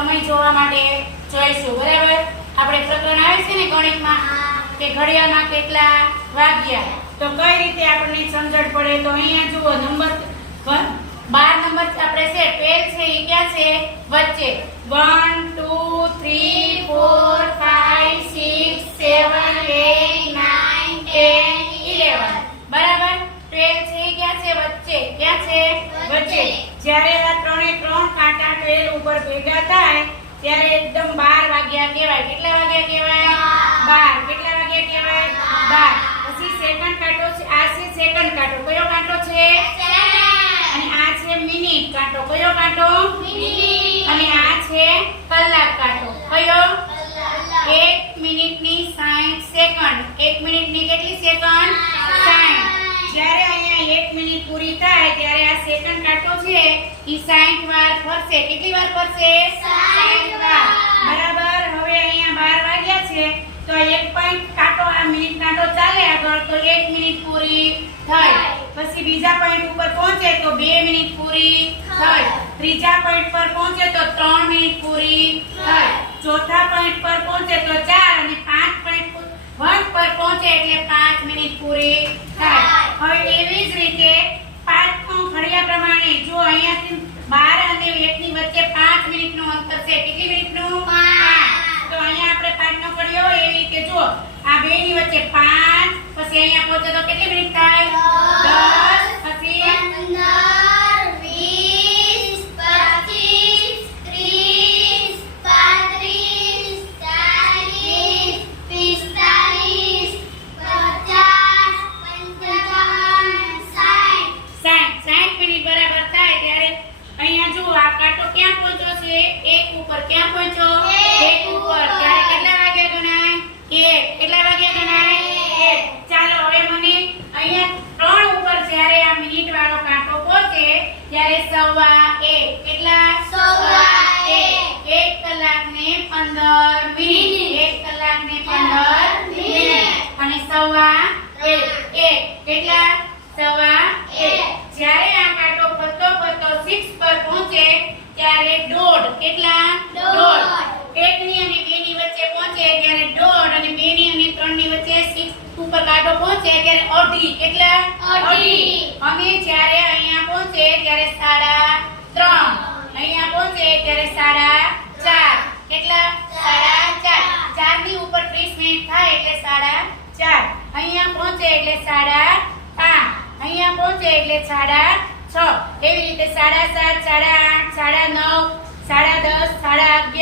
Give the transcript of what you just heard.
સમય જોવા માટે જોઈશું બરાબર। આપણે પ્રકરણ આવે છે ને ગણિતમાં કે ઘડિયાળમાં કેટલા વાગ્યા, તો કઈ રીતે આપણને સમજણ પડે, તો અહીંયા જુઓ નંબર 12 નંબર આપણે છે 12 છે એ ક્યાં છે વચ્ચે 1 2 3 4 5 6 7 8 9 10 11 બરાબર। 12 છે એ ક્યાં છે વચ્ચે, ક્યાં છે વચ્ચે। જ્યારે આ ત્રણે ત્રણ કાંટા 12 ઉપર ભેગા થાય ત્યારે એકદમ 12 વાગ્યા કહેવાય। કેટલા વાગ્યા કહેવાય 12। કેટલા વાગ્યા કહેવાય 12। પછી સેકન્ડ કાંટો છે, આ છે સેકન્ડ કાંટો, કયો કાંટો છે અને આ છે મિનિટ કાંટો, કયો કાંટો મિનિટ, અને આ છે કલાક કાંટો, કયો 1 મિનિટની 60 સેકન્ડ। 1 મિનિટની કેટલી સેકન્ડ 60। જ્યારે અહીંયા 1 મિનિટ પૂરી થાય ત્યારે આ સેકન્ડ કાંટો છે ઈ 60 વાર ફરશે। કેટલી વાર ફરશે 60 વાર બરાબર। હવે અહીંયા 12 વાગ્યા છે તો એક પોઈન્ટ કાંટો આ મિનિટ કાંટો ચાલે આગળ તો 1 મિનિટ પૂરી થઈ। પછી બીજા પોઈન્ટ ઉપર પહોંચે તો 2 મિનિટ પૂરી થઈ। ત્રીજા પોઈન્ટ પર પહોંચે તો 3 મિનિટ પૂરી થઈ। ચોથા પોઈન્ટ પર પહોંચે તો 4 અને 5 પોઈન્ટ 1 પર પહોંચે એટલે 5 મિનિટ પૂરી થાય। હવે એવી જ રીતે 5 નો ઘડિયા પ્રમાણે જો અહીંયાથી 12 અને 1 ની વચ્ચે 5 મિનિટનું અંતર છે, કેટલી મિનિટનું 5, તો અહીંયા આપણે 5 નો ઘડિયો એવી રીતે જો આ બે ની વચ્ચે 5, પછી અહીંયા પહોંચે તો કેટલી મિનિટ થાય 10, પછી 60 મિનિટ બરાબર થાય ત્યારે અહીંયા જો આ કાંટો ક્યાં પહોંચ્યો છે 1 ઉપર, ક્યાં પહોંચ્યો 1 ઉપર, ત્યારે કેટલા વાગ્યા ગણાય 1। કેટલા વાગ્યા ગણાય 1। ચાલો હવે મને અહીંયા 3 ઉપર જ્યારે આ મિનિટ વાળો કાંટો પહોંચે ત્યારે 1:15 કેટલા 1:15 1 કલાક ને 15 મિનિટ 1 કલાક ને 15 મિનિટ અને 1:15 કેટલા 1:15। જ્યારે આ કાંટો ફરતો ફરતો 6 પર પહોંચે ત્યારે 1:30 કેટલા 1:30 1 ની અને 2 ની વચ્ચે પહોંચે ત્યારે 1:30 અને 2 ની અને 3 ની વચ્ચે 6 ઉપર કાંટો પહોંચે ત્યારે 1:30 કેટલા 1:30 અને જ્યારે અહીંયા પહોંચે ત્યારે 3:30 અહીંયા પહોંચે ત્યારે 4:30 કેટલા 4:30 4 ની ઉપર 30 મિનિટ થાય એટલે 4:30 અહીંયા પહોંચે એટલે 5:30 અહીંયા પહોંચે એટલે 6:30 એવી રીતે 7:30 8:30 9:30 10:30 11:30